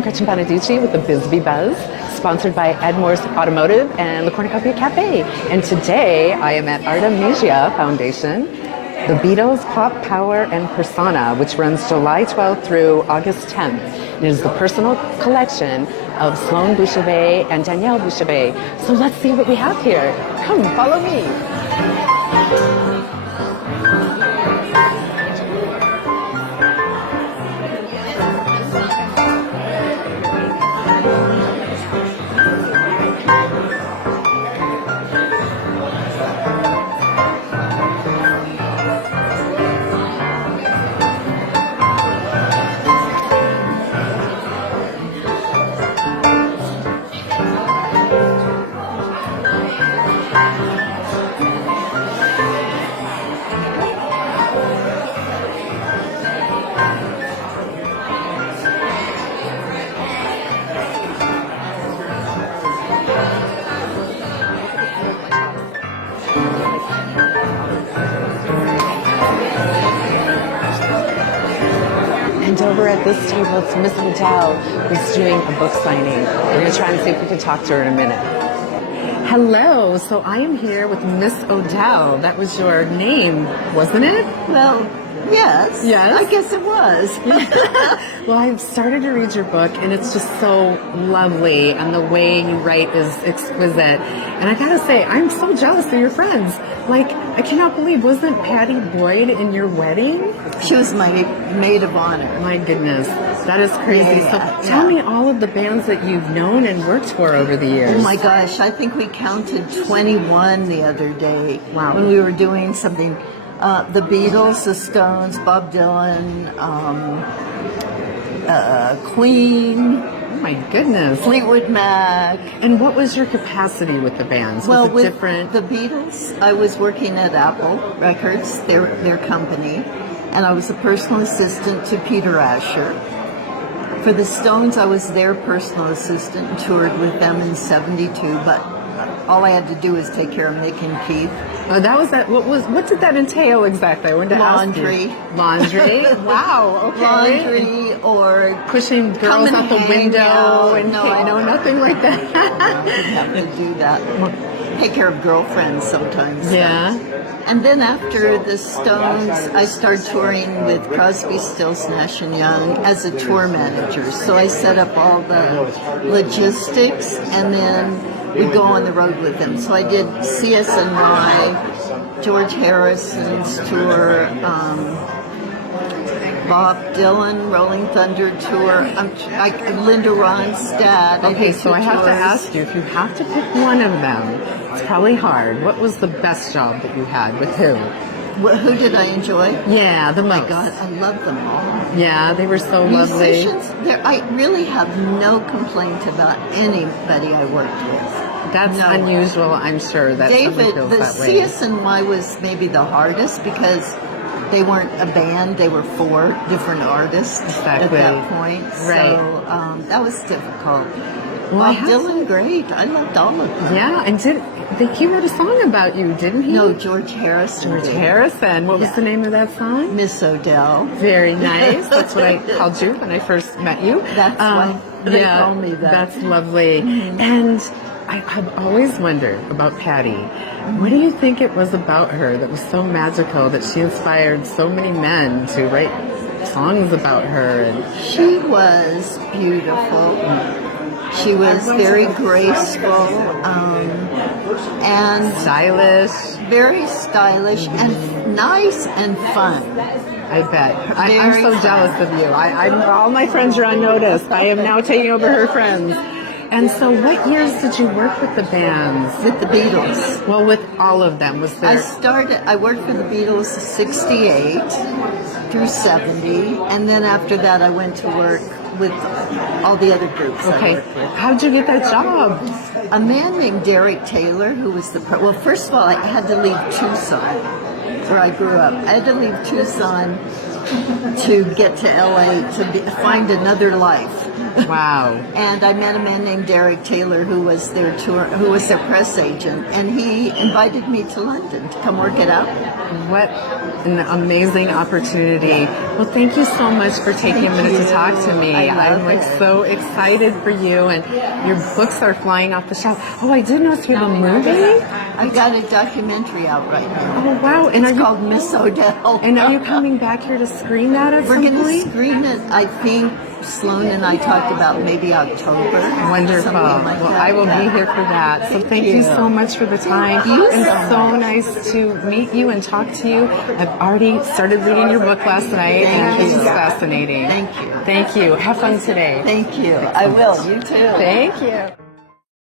I'm Gretchen Bonaducci with the Bisbee Buzz, sponsored by Edmore's Automotive and the Cornucopia Cafe. And today I am at Artemizia Foundation, the Beatles Pop, Power, and Persona, which runs July 12th through August 10th. It is the personal collection of Sloane Bouchevet and Danielle Bouchevet. So let's see what we have here. Come, follow me. And over at this table, it's Miss Odell, who's doing a book signing. We're going to try and see if we can talk to her in a minute. Hello, so I am here with Miss Odell. That was your name, wasn't it? Well, yes. Yes? I guess it was. Well, I've started to read your book, and it's just so lovely, and the way you write is exquisite. And I gotta say, I'm so jealous of your friends. Like, I cannot believe, wasn't Patty Boyd in your wedding? She was my maid of honor. My goodness, that is crazy. Yeah, so tell me all of the bands that you've known and worked for over the years. Oh my gosh, I think we counted 21 the other day. Wow. When we were doing something. The Beatles, the Stones, Bob Dylan, Queen. Oh my goodness. Fleetwood Mac. And what was your capacity with the bands? Well, was it with different? the Beatles, I was working at Apple Records, their company, and I was a personal assistant to Peter Asher. For the Stones, I was their personal assistant and toured with them in '72, but all I had to do was take care of Mick and Keith. Oh, that was that. What did that entail exactly? I wanted to Laundry. ask you. Laundry. Wow. Okay. Laundry or pushing girls out the window and No, I know nothing like that. I didn't have to do that. Take care of girlfriends sometimes. Yeah. And then after the Stones, I started touring with Crosby, Stills, Nash and Young as a tour manager. So I set up all the logistics, and then we'd go on the road with them. So I did CSNY, George Harrison's tour, Bob Dylan, Rolling Thunder tour, Linda Ronstadt. Okay, so I have to ask you, if you have to pick one of them, it's probably hard. What was the best job that you had with who? Who did I enjoy? Yeah, the most. Oh my God, I love them all. Yeah, they were so lovely. I really have no complaint about anybody I worked with. That's unusual, I'm sure. That David, feels the that way. CSNY was maybe the hardest because they weren't a band; they were 4 different artists at that point. Right. So that was difficult. Well, Bob Dylan, great. I loved all of them. Yeah, and he wrote a song about you, didn't he? No, George Harrison. George Harrison. What was the name of that song? Miss Odell. Very nice. That's what I called you when I first met you. That's why they call me that. That's lovely. Mm-hmm. And I've always wondered about Patty. What do you think it was about her that was so magical that she inspired so many men to write songs about her? And she was beautiful. She was very graceful and stylish. Very stylish and nice and fun. I bet. I'm so jealous of you. All my friends are on notice. I am now taking over her friends. And so what years did you work with the bands? With the Beatles. Well, with all of them. Was there... I worked for the Beatles 68 through 70, and then after that I went to work with all the other groups I worked with. How'd you get that job? A man named Derek Taylor, who was well, first of all, I had to leave Tucson, where I grew up. I had to leave Tucson to get to LA to find another life. Wow. And I met a man named Derek Taylor who was their press agent, and he invited me to London to come work it out. What an amazing opportunity. Well, thank you so much for taking a minute to talk to me. I'm like so excited for you, and your books are flying off the shelf. Oh, I did notice you have a movie. I've got a documentary out right now. Oh, wow. And It's called Miss Odell. And are you coming back here to screen that at We're some going to point? screen it, I think Sloan and I talked about maybe October. Wonderful. something like Well, that. I will be here for that. So thank you so much for the time. It's so nice to meet you and talk to you. I've already started reading your book last night, and it's just fascinating. Thank you. Thank you. Have fun today. Thank you. I will. You too. Thank you.